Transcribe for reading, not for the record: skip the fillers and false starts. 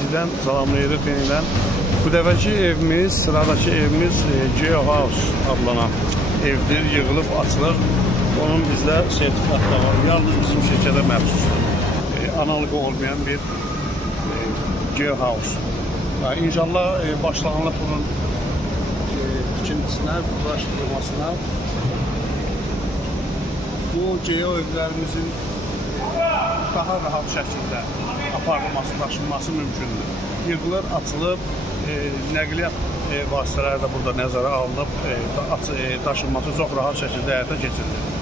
Sizden salamlayırıq yeniden. Bu dəfəki evimiz, sıradaki evimiz Geo House adlanan evdir. Yığılıb açılır. Onun bizdə sertifikat da var. Yalnız bizim şirkətə məxsusdur. Analogu olmayan bir Geo House. İnşallah başlanılıb bunun tikintisinə, uğraşdırılmasına. Bu Geo evlərimizin daha rahat şəkildə aparılması, daşınması mümkündür. Yığılır, açılıb, nəqliyyat vasitələri də burada nəzərə alınıb, daşınması çox rahat şəkildə həyata keçirilir.